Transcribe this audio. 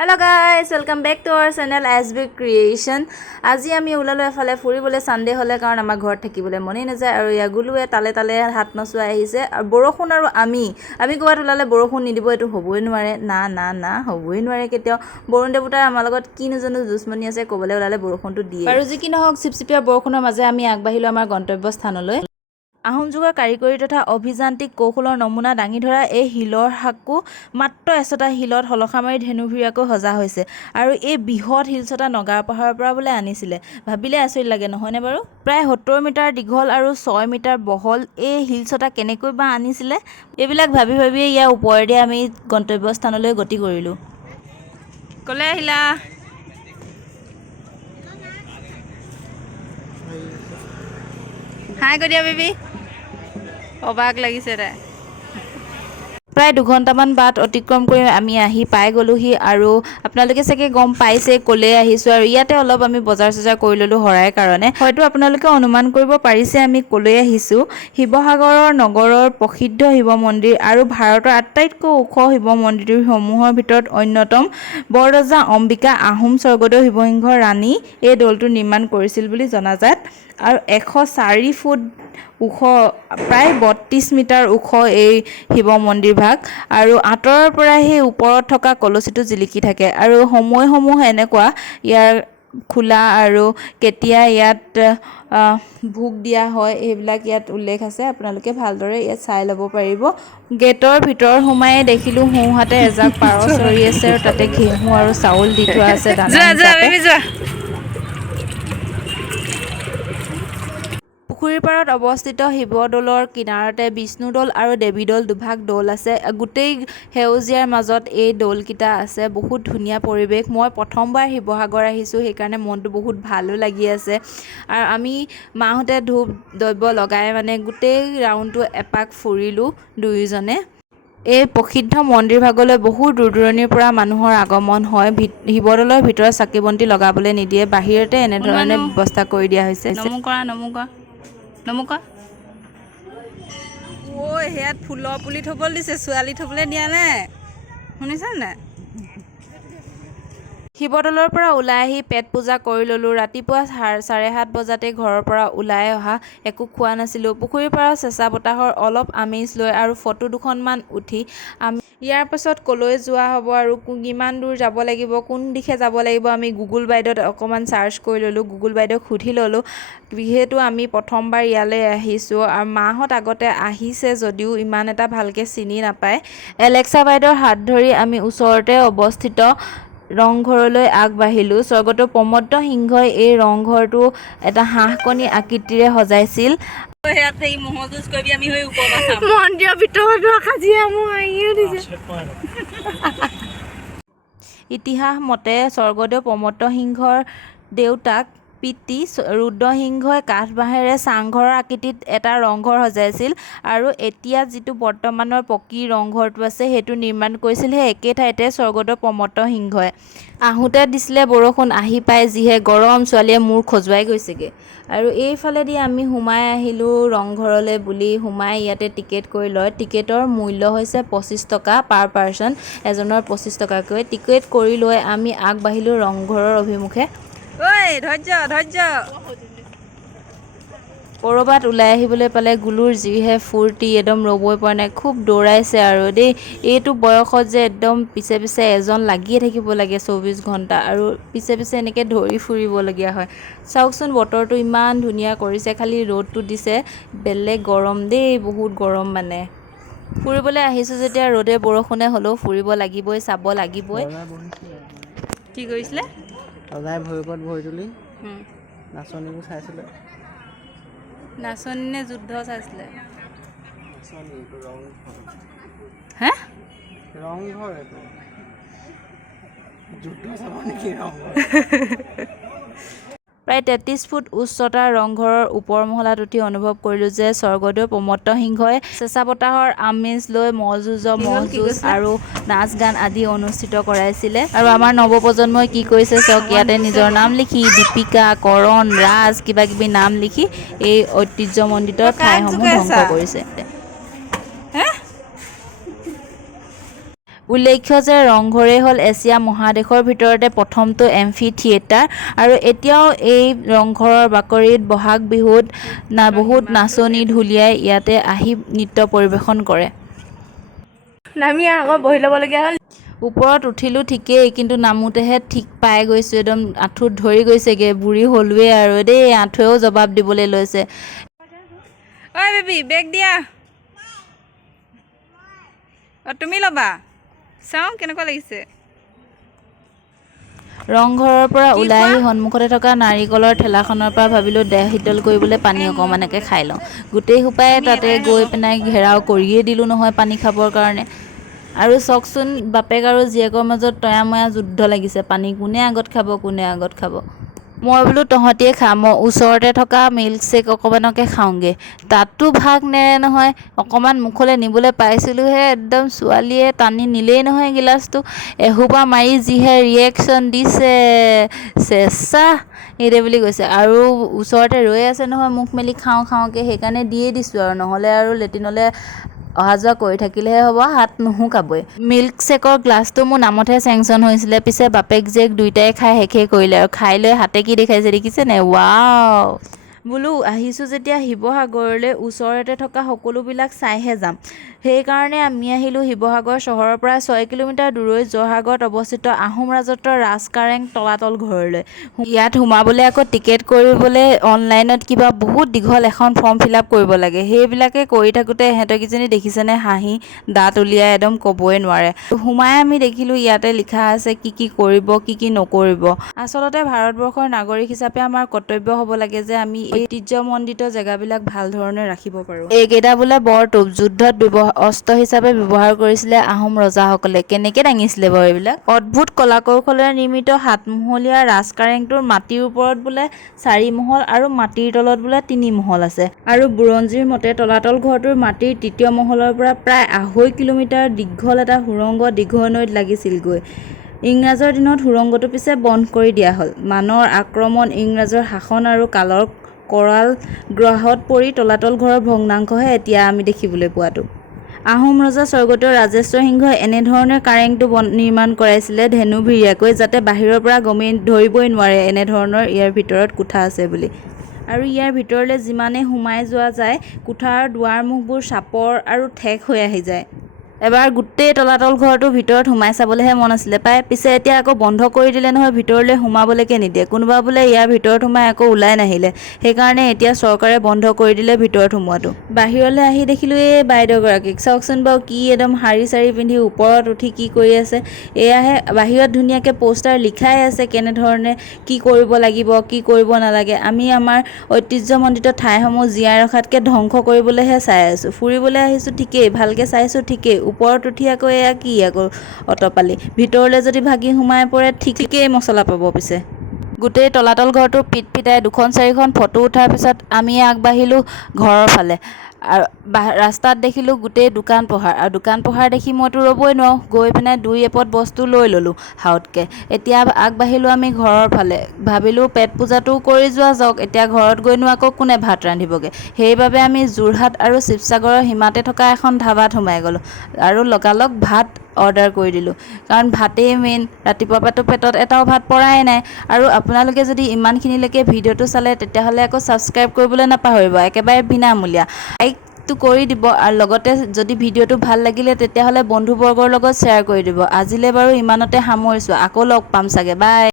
Hello guys, welcome back to our channel SB Creation. আজি আমি ওলালো এফালে ফুৰিবলৈ সানডে হলে কাৰণ আমাৰ ঘৰত থাকিবলৈ মনে নাযায় আৰু ইয়া গুলুৱে তালে তালে হাত নচুৱাই আহিছে আৰু বৰষুণ আৰু আমি কোৱাত ওলালে বৰষুণ নিদিব এটো হ'বই নোৱাৰে না হ'বই নোৱাৰে কেতিয়াও বৰুণ দেৱতাৰ আমাৰ লগত কি নজনো দুশ্মনী আছে ক'বলৈ ওলালে বৰষুণটো দিয়ে আৰু যি কি নহওক চিপচিপিয়া বৰষুণৰ মাজে আমি আগবাঢ়িলো আমাৰ গন্তব্য স্থানলৈ আহোম যুগৰ কাৰিকৰী তথা অভিযান্ত্ৰিক কৌশলৰ নমুনা দাঙি ধৰা এই শিলৰ হাকু মাত্ৰ এচটা শিলত হলখামাৰী ধেনুভিৰিয়াকৈ সজা হৈছে আৰু এই বৃহৎ শিলচটা নগাৰ পাহাৰৰ পৰা বোলে আনিছিলে ভাবিলে আচৰিত লাগে নহয়নে বাৰু প্ৰায় 70 মিটাৰ দীঘল আৰু 6 মিটাৰ বহল এই শিলচটা কেনেকৈ বা আনিছিলে এইবিলাক ভাবি ইয়াৰ ওপৰেদি আমি গন্তব্য স্থানলৈ গতি কৰিলোঁ কলে আহিলা হাই গদিয়া বেবি অবাক লাগিছে তাই প্ৰায় 2 ঘণ্টামান বাট অতিক্ৰম কৰি আমি আহি পাই গলোহি আৰু আপোনালোকে চাগে গম পাইছে কলে আহিছো আৰু ইয়াতে অলপ আমি বজাৰ চজাৰ কৰি ললো হৰাই কাৰণে হয়তো আপোনালোকে অনুমান কৰিব পাৰিছে আমি কলে আহিছো শিৱসাগৰৰ নগৰৰ প্ৰসিদ্ধ শিৱ মন্দিৰ আৰু ভাৰতৰ আটাইতকৈ ওখ শিৱ মন্দিৰসমূহৰ ভিতৰত অন্যতম বৰৰজা অম্বিকা আহোম স্বৰ্গদেউ শিৱসিংহৰ ৰাণী এই দৌলটো নিৰ্মাণ কৰিছিল বুলি জনাজাত আৰু 104 ফুট ওখ প্ৰায় 32 মিটাৰ ওখ এই শিৱ মন্দিৰ ভাগ আৰু আঁতৰৰ পৰা সেই ওপৰত থকা কলচীটো জিলিকি থাকে আৰু সময়সমূহ এনেকুৱা ইয়াৰ খোলা আৰু কেতিয়া ইয়াত ভোগ দিয়া হয় এইবিলাক ইয়াত উল্লেখ আছে আপোনালোকে ভালদৰে ইয়াত চাই ল'ব পাৰিব গেটৰ ভিতৰ সোমাই দেখিলোঁ সোঁহাতে এজাক পাৰ চৰি আছে আৰু তাতে ঘেঁহু আৰু চাউল দি থোৱা আছে দানা হিচাপে পুখুৰীৰ পাৰত অৱস্থিত শিৱদৌলৰ কিনাৰতে বিষ্ণুদৌল আৰু দেৱীদৌল দুভাগ দৌল আছে গোটেই সেউজীয়াৰ মাজত এই দৌলকেইটা আছে বহুত ধুনীয়া পৰিৱেশ মই প্ৰথমবাৰ শিৱসাগৰ আহিছোঁ সেইকাৰণে মনটো বহুত ভালো লাগি আছে আৰু আমি মাহঁতে ধূপ দ্ৰব্য লগাই মানে গোটেই ৰাউণ্ডটো এপাক ফুৰিলোঁ দুয়োজনে এই প্ৰসিদ্ধ মন্দিৰ ভাগলৈ বহুত দূৰ দূৰণিৰ পৰা মানুহৰ আগমন হয় শিৱদৌলৰ ভিতৰত চাকি বন্তি লগাবলৈ নিদিয়ে বাহিৰতে এনেধৰণে ব্যৱস্থা কৰি দিয়া হৈছে নমুকা ঐ হেয়াত ফুলৰ পুলি থ'বলৈ দিছে ছোৱালী থ'বলৈ দিয়া নাই শুনিছা নাই শিৱদৌলৰ পৰা ওলাই আহি পেট পূজা কৰি ল'লোঁ ৰাতিপুৱা 7:30 বজাতে ঘৰৰ পৰা ওলাই অহা একো খোৱা নাছিলোঁ পুখুৰীৰ পৰা চেঁচা বতাহৰ অলপ আমেজ লৈ আৰু ফটো দুখনমান উঠি আমি ইয়াৰ পাছত কলৈ যোৱা হ'ব আৰু কিমান দূৰ যাব লাগিব কোন দিশে যাব লাগিব আমি গুগল বাইডত অকণমান চাৰ্চ কৰি ল'লোঁ গুগল বাইডক সুধি ল'লোঁ যিহেতু আমি প্ৰথমবাৰ ইয়ালৈ আহিছোঁ আৰু মাহঁত আগতে আহিছে যদিও ইমান এটা ভালকৈ চিনি নাপায় এলেক্সা বাইডৰ হাত ধৰি আমি ওচৰতে অৱস্থিত ৰংঘৰলৈ আগবাঢ়িলোঁ স্বৰ্গদেউ প্ৰমত্ত সিংহই এই ৰংঘৰটো এটা হাঁহকণী আকৃতিৰে সজাইছিল ইতিহাস মতে স্বৰ্গদেউ প্ৰমত্ত সিংহৰ দেউতাক পিতৃ ৰুদ্ৰসিংহই কাঠবাঁহেৰে চাংঘৰৰ আকৃতিত এটা ৰংঘৰ সজাইছিল আৰু এতিয়া যিটো বৰ্তমানৰ পকী ৰংঘৰটো আছে সেইটো নিৰ্মাণ কৰিছিল সেই একে ঠাইতে স্বৰ্গদেউ প্ৰমত্ত সিংহই আহোঁতে দিছিলে বৰষুণ আহি পাই যিহে গৰম ছোৱালীয়ে মূৰ খজুৱাই গৈছেগৈ আৰু এইফালেদি আমি সোমাই আহিলোঁ ৰংঘৰলৈ বুলি সোমাই ইয়াতে টিকেট কৰি লয় টিকেটৰ মূল্য হৈছে 25 টকা পাৰ পাৰ্চন এজনৰ 25 টকাকৈ টিকেট কৰি লৈ আমি আগবাঢ়িলোঁ ৰংঘৰৰ অভিমুখে ঐ ধৈৰ্য ক'ৰবাত ওলাই আহিবলৈ পালে গুলুৰ যিহে ফূৰ্তি একদম ৰ'বই পৰা নাই খুব দৌৰাইছে আৰু দেই এইটো বয়সত যে একদম পিছে এজন লাগিয়ে থাকিব লাগে 24 ঘণ্টা আৰু পিছে এনেকৈ ধৰি ফুৰিবলগীয়া হয় চাওকচোন বতৰটো ইমান ধুনীয়া কৰিছে খালি ৰ'দটো দিছে বেলেগ গৰম দেই বহুত গৰম মানে ফুৰিবলৈ আহিছোঁ যেতিয়া ৰ'দে বৰষুণে হ'লেও ফুৰিব লাগিবই চাব লাগিবই কি কৰিছিলে অজাই ভৰি ওপৰত ভৰি তুলি নাচনীবোৰ চাইছিলে নাচনী নে যুদ্ধ চাইছিলে হে ৰংঘৰ যুদ্ধ চাব নেকি ৰংঘৰ প্ৰায় 33 ফুট উচ্চতাৰ ৰংঘৰৰ ওপৰ মহলাত উঠি অনুভৱ কৰিলোঁ যে স্বৰ্গদেউ প্ৰমত্ত সিংহই চেঁচা বতাহৰ আমেজ লৈ ম'হ যুঁজ আৰু নাচ গান আদি অনুষ্ঠিত কৰাইছিলে আৰু আমাৰ নৱপ্ৰজন্মই কি কৰিছে চাওক ইয়াতে নিজৰ নাম লিখি দীপিকা কৰণ ৰাজ কিবা কিবি নাম লিখি এই ঐতিহ্যমণ্ডিত ঠাইসমূহ ধ্বংস কৰিছে উল্লেখ্য যে ৰংঘৰেই হ'ল এছিয়া মহাদেশৰ ভিতৰতে প্ৰথমটো এম্ফি থিয়েটাৰ আৰু এতিয়াও এই ৰংঘৰৰ বাকৰিত বহাগ বিহুত বহুত নাচনী ঢুলীয়াই ইয়াতে আহি নৃত্য পৰিৱেশন কৰে। নামি আকৌ বহি ল'বলগীয়া হ'ল। ওপৰত উঠিলোঁ ঠিকেই, কিন্তু নামোতেহে ঠিক পাই গৈছোঁ, একদম আঁঠুত ধৰি গৈছেগৈ। বুঢ়ী হ'লোৱে আৰু দেই, আঁঠুৱেও জবাব দিবলৈ লৈছে। ঐ বেবী বেগ দিয়া। তুমি ল'বা, চাওঁ কেনেকুৱা লাগিছে। ৰংঘৰৰ পৰা ওলাই আহি সন্মুখতে থকা নাৰিকলৰ ঠেলাখনৰ পৰা ভাবিলোঁ দেহ শীতল কৰিবলৈ পানী অকণমানকে খাই লওঁ। গোটেই সোপাই তাতে গৈ পেলাই ঘেৰাও কৰিয়ে দিলোঁ নহয় পানী খাবৰ কাৰণে। আৰু চাওকচোন, বাপেক আৰু জীয়েকৰ মাজত তয়াময়া যুদ্ধ লাগিছে, পানী কোনে আগত খাব। মই বোলো তহঁতিয়ে খা, মই ওচৰতে থকা মিল্ক শ্বেক অকণমানকে খাওঁগৈ। তাতো ভাগ নেৰে নহয়, অকণমান মুখলৈ নিবলৈ পাইছিলোঁহে, একদম ছোৱালীয়ে টানি নিলেই নহয় গিলাচটো। এসোপা মাৰি যিহে ৰিয়েকশ্যন দিছে, চেঁচা এইদে বুলি কৈছে। আৰু ওচৰতে ৰৈ আছে নহয় মুখ মেলি খাওঁকৈ, সেইকাৰণে দিয়ে দিছোঁ আৰু, নহ'লে আৰু লেট্ৰিনলৈ অহা যোৱা কৰি থাকিলেহে হ'ব, হাত নুশুকাবই। মিল্ক শ্বেকৰ গ্লাছটো মোৰ নামতহে চেংচন হৈছিলে, পিছে বাপেক জীয়েক দুয়োটাই খাই শেষেই কৰিলে আৰু। খাই লৈ হাতে কি দেখাইছে দেখিছে নে? ৱাও! বোলো আহিছোঁ যেতিয়া শিৱসাগৰলৈ, ওচৰতে থকা সকলোবিলাক চাইহে যাম। সেইকাৰণে আমি আহিলোঁ শিৱসাগৰ চহৰৰ পৰা 6 কিলোমিটাৰ দূৰৈত জয়সাগৰত অৱস্থিত আহোম ৰাজত্বৰ ৰাজকাৰেং তলাতল ঘৰলৈ। ইয়াত সোমাবলৈ আকৌ টিকেট কৰিবলৈ অনলাইনত কিবা বহুত দীঘল এখন ফৰ্ম ফিল-আপ কৰিব লাগে। সেইবিলাকে কৰি থাকোঁতে ইহঁতকেইজনী দেখিছেনে হাঁহি দাঁত উলিয়াই একদম ক'বই নোৱাৰে। সোমাই আমি দেখিলোঁ ইয়াতে লিখা আছে কি কৰিব কি নকৰিব। আচলতে ভাৰতবৰ্ষৰ নাগৰিক হিচাপে আমাৰ কৰ্তব্য হ'ব লাগে যে আমি ঐতিহ্যমণ্ডিত জেগাবিলাক ভাল ধৰণে ৰাখিব পাৰোঁ। এইকেইটা বোলে বৰটোপ, যুদ্ধত অস্ত্ৰ হিচাপে ব্যৱহাৰ কৰিছিলে আহোম ৰজাসকলে। কেনেকৈ দাঙিছিলে বাৰু এইবিলাক? অদ্ভুত কলা কৌশলেৰে নিৰ্মিত 7মহলীয়া ৰাজকাৰেংটোৰ মাটিৰ ওপৰত বোলে 4 মহল আৰু মাটিৰ তলত বোলে 3 মহল আছে। আৰু বুৰঞ্জীৰ মতে তলাতল ঘৰটোৰ মাটিৰ 3য় মহলৰ পৰা প্ৰায় 2.5 কিলোমিটাৰ দীঘল এটা সুৰংগ দীঘনৈত লাগিছিলগৈ। ইংৰাজৰ দিনত সুৰংগটো পিছে বন্ধ কৰি দিয়া হ'ল। মানৰ আক্ৰমণ, ইংৰাজৰ শাসন আৰু কালৰ কৰাল গ্ৰাহত পৰি তলাতল ঘৰৰ ভগ্নাংশহে এতিয়া আমি দেখিবলৈ পোৱাটো। আহোম ৰজা স্বৰ্গতীয় ৰাজেশ্বৰ সিংহই এনেধৰণে কাৰেংটো নিৰ্মাণ কৰাইছিলে ধেনুভিৰীয়াকৈ, যাতে বাহিৰৰ পৰা ধৰিবই নোৱাৰে এনেধৰণৰ ইয়াৰ ভিতৰত কোঠা আছে বুলি। আৰু ইয়াৰ ভিতৰলৈ যিমানেই সোমাই যোৱা যায়, কোঠাৰ দুৱাৰমুখবোৰ চাপৰ আৰু ঠেক হৈ আহি যায়। এবাৰ গোটেই তলাতল ঘৰটোৰ ভিতৰত সোমাই চাবলৈহে মন আছিলে পাই, পিছে এতিয়া আকৌ বন্ধ কৰি দিলে নহয়, ভিতৰলৈ সোমাবলৈকে নিদিয়ে। কোনোবা বোলে ইয়াৰ ভিতৰত সোমাই আকৌ ওলাই নাহিলে, সেইকাৰণে এতিয়া চৰকাৰে বন্ধ কৰি দিলে ভিতৰত সোমোৱাটো। বাহিৰলৈ আহি দেখিলোঁ এই বাইদেউগৰাকীক, চাওকচোন বাৰু কি একদম শাৰী চাৰী পিন্ধি ওপৰত উঠি কি কৰি আছে। এয়াহে বাহিৰত ধুনীয়াকৈ পোষ্টাৰ লিখাই আছে কেনেধৰণে কি কৰিব লাগিব কি কৰিব নালাগে। আমি আমাৰ ঐতিহ্যমণ্ডিত ঠাইসমূহ জীয়াই ৰখাতকৈ ধ্বংস কৰিবলৈহে চাই আছোঁ। ফুৰিবলৈ আহিছোঁ ঠিকেই, ভালকৈ চাইছোঁ ঠিকেই, ওপৰত উঠি আকৌ এয়া কি আকৌ অতপালি। ভিতৰলৈ যদি ভাগি সোমাই পৰে ঠিকেই মছলা পাব। পিছে গোটেই তলাতল ঘৰটো পিটপিটাই 2-4খন ফটো উঠাৰ পিছত আমি আগবাঢ়িলোঁ ঘৰৰ ফালে। আৰু ৰাস্তাত দেখিলোঁ গোটেই দোকান পোহাৰ, আৰু দোকান পোহাৰ দেখি মইতো ৰ'বই নোৱাৰোঁ, গৈ পিনে 2 এপদ বস্তু লৈ ল'লোঁ হাউতকৈ। এতিয়া আগবাঢ়িলোঁ আমি ঘৰৰ ফালে, ভাবিলোঁ পেট পূজাটোও কৰি যোৱা যাওক, এতিয়া ঘৰত গৈনো আকৌ কোনে ভাত ৰান্ধিবগৈ। সেইবাবে আমি যোৰহাট আৰু শিৱসাগৰৰ সীমাতে থকা এখন ধাবাত সোমাই গ'লোঁ আৰু লগালগ ভাত অৰ্ডাৰ কৰি দিলোঁ, কাৰণ ভাতেই মেইন। ৰাতিপুৱাৰ পৰাতো পেটত এটাও ভাত পৰাই নাই। আৰু আপোনালোকে যদি ইমানখিনিলৈকে ভিডিঅ'টো চালে, তেতিয়াহ'লে আকৌ ছাবস্ক্ৰাইব কৰিবলৈ নাপাহৰিব, একেবাৰে বিনামূলীয়া। লাইকটো কৰি দিব, আৰু লগতে যদি ভিডিঅ'টো ভাল লাগিলে তেতিয়াহ'লে বন্ধুবৰ্গৰ লগত শ্বেয়াৰ কৰি দিব। আজিলৈ বাৰু ইমানতে সামৰিছোঁ, আকৌ লগ পাম চাগে, বাই।